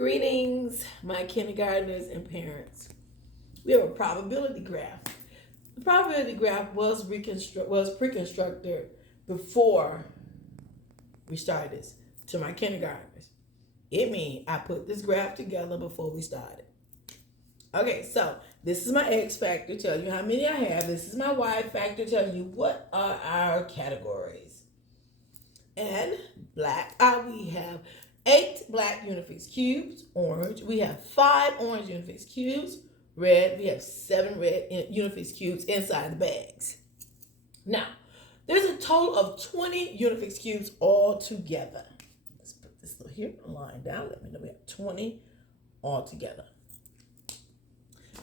Greetings, my kindergartners and parents. We have a probability graph. The probability graph was pre-constructed before we started this to my kindergartners. It means I put this graph together before we started. Okay, so this is my X factor, telling you how many I have. This is my Y factor, telling you what are our categories. And black, we have 8 black Unifix cubes, orange. We have 5 orange Unifix cubes, red. We have 7 red Unifix cubes inside the bags. Now, there's a total of 20 Unifix cubes all together. Let's put this little here, line down. Let me know we have 20 all together.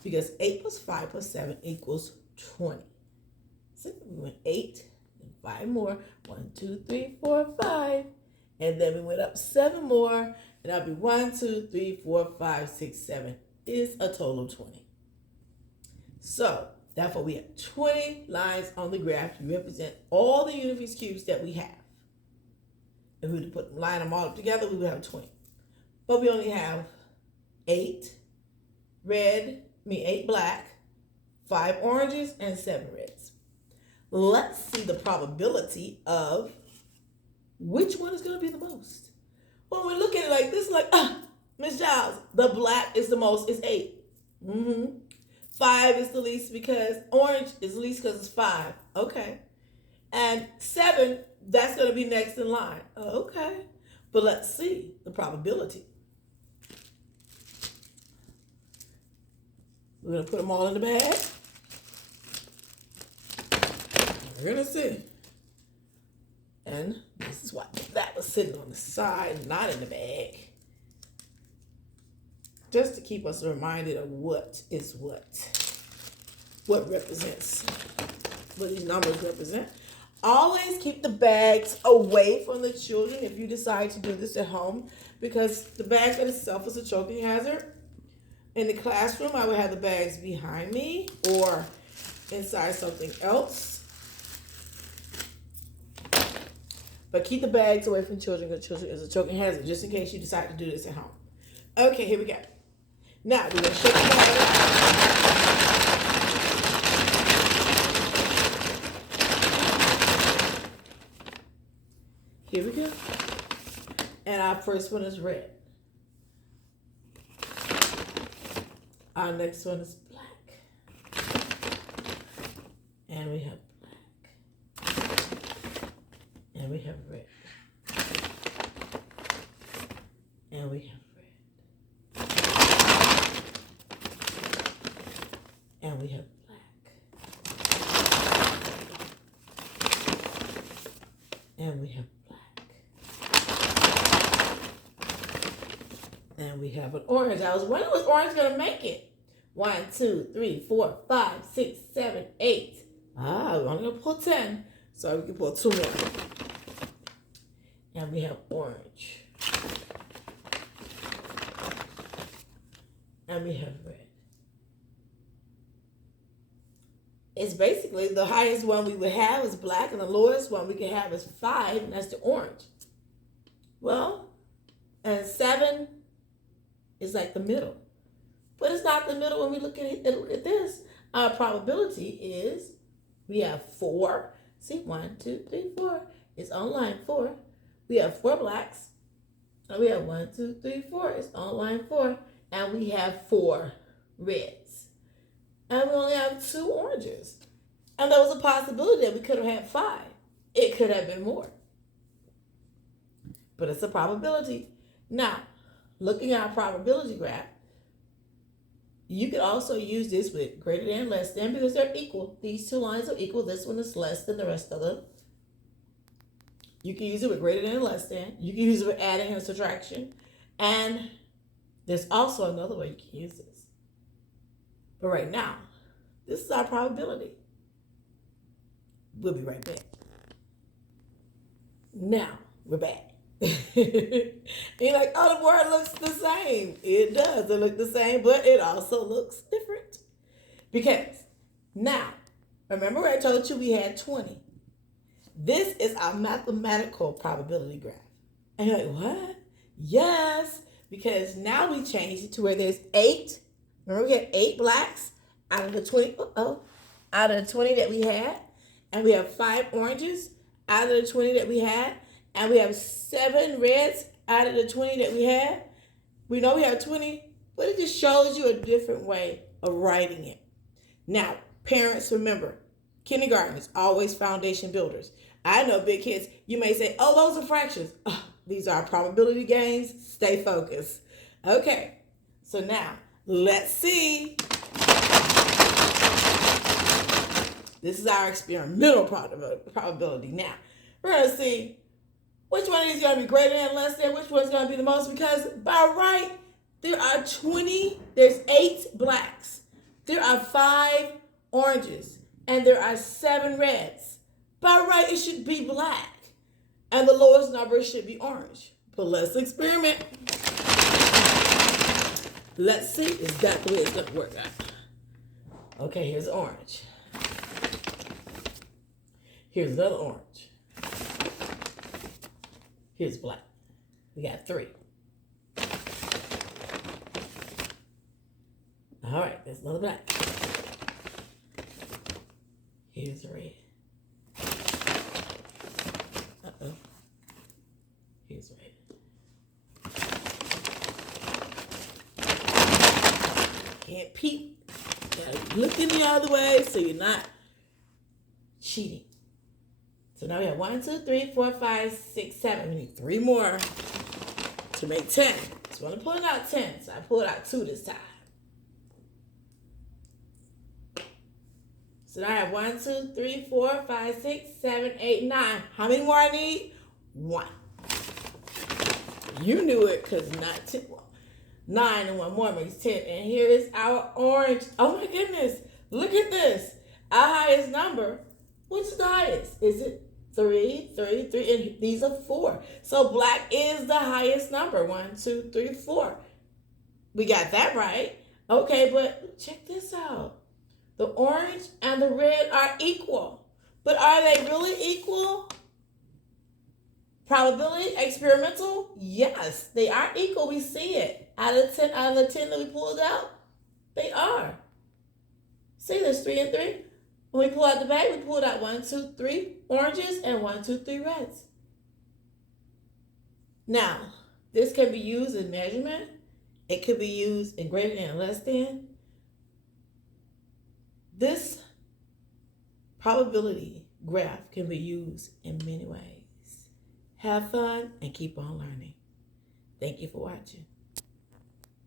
Because 8 plus 5 plus 7 equals 20. So we went 8, and 5 more. 1, 2, 3, 4, 5. And then we went up 7 more, and that'll be 1, 2, 3, 4, 5, 6, 7. Is a total of 20. So, therefore, we have 20 lines on the graph to represent all the Unifix cubes that we have. If we were to line them all up together, we would have 20. But we only have 8 black, 5 oranges, and 7 reds. Let's see the probability of which one is going to be the most. When we look at it like this, like, Miss Giles, the black is the most, it's 8. 5 is the least because orange is the least because it's 5. Okay. And 7, that's going to be next in line. Okay. But let's see the probability. We're going to put them all in the bag. We're going to see. And this is why that was sitting on the side, not in the bag. Just to keep us reminded of what is what represents, what these numbers represent. Always keep the bags away from the children if you decide to do this at home, because the bag in itself is a choking hazard. In the classroom, I would have the bags behind me or inside something else. But keep the bags away from children because children is a choking hazard, just in case you decide to do this at home. Okay, here we go. Now, we're going to shake the bag. Here we go. And our first one is red. Our next one is black. And we have and we have red. And we have red. And we have black. And we have black. And we have an orange. I was wondering, was orange going to make it? 1, 2, 3, 4, 5, 6, 7, 8. We're only going to pull 10. So we can pull 2 more. And we have orange. And we have red. It's basically the highest one we would have is black, and the lowest one we could have is 5, and that's the orange. Well, and 7 is like the middle. But it's not the middle when we look at this. Our probability is we have 4. See, 1, 2, 3, 4. It's on line 4. We have 4 blacks, and we have 1, 2, 3, 4. It's on line 4, and we have 4 reds, and we only have 2 oranges. And there was a possibility that we could have had 5. It could have been more, but it's a probability. Now, looking at our probability graph, you could also use this with greater than, less than, because they're equal. These 2 lines are equal. This one is less than the rest of them. You can use it with greater than and less than. You can use it with adding and subtraction. And there's also another way you can use this. But right now, this is our probability. We'll be right back. Now, we're back. You're like, oh, the word looks the same. It does. It looks the same, but it also looks different. Because now, remember I told you we had 20. This is our mathematical probability graph. And you're like, what? Yes, because now we changed it to where there's 8. Remember, we had 8 blacks out of the 20. Out of the 20 that we had, and we have 5 oranges out of the 20 that we had, and we have 7 reds out of the 20 that we had. We know we have 20, but it just shows you a different way of writing it. Now, parents, remember, kindergarten is always foundation builders. I know big kids, you may say, oh, those are fractions. Oh, these are probability games. Stay focused. Okay, so now let's see. This is our experimental probability. Now, we're going to see which one of these is going to be greater than, less than, which one's going to be the most, because by right, there's 8 blacks, there are 5 oranges, and there are 7 reds. By right, it should be black, and the lowest number should be orange. But let's experiment. Let's see, is that the way it's going to work out? Okay, here's orange. Here's another orange. Here's black. We got 3. All right, there's another black. Here's a red. Uh-oh. Here's red. Can't peep. Gotta look in the other way so you're not cheating. So now we have 1, 2, 3, 4, 5, 6, 7. We need 3 more to make 10. So I'm pulling out 10. So I pulled out 2 this time. So now I have 1, 2, 3, 4, 5, 6, 7, 8, 9. How many more I need? 1. You knew it because 9 and 1 more makes 10. And here is our orange. Oh my goodness. Look at this. Our highest number. Which is the highest? Is it 3, 3, 3? And these are 4. So black is the highest number. 1, 2, 3, 4. We got that right. Okay, but check this out. The orange and the red are equal. But are they really equal? Probability, experimental? Yes, they are equal. We see it. Out of the 10 that we pulled out, they are. See, there's 3 and 3. When we pull out the bag, we pulled out 1, 2, 3 oranges and 1, 2, 3 reds. Now, this can be used in measurement. It could be used in greater than and less than. This probability graph can be used in many ways. Have fun and keep on learning. Thank you for watching.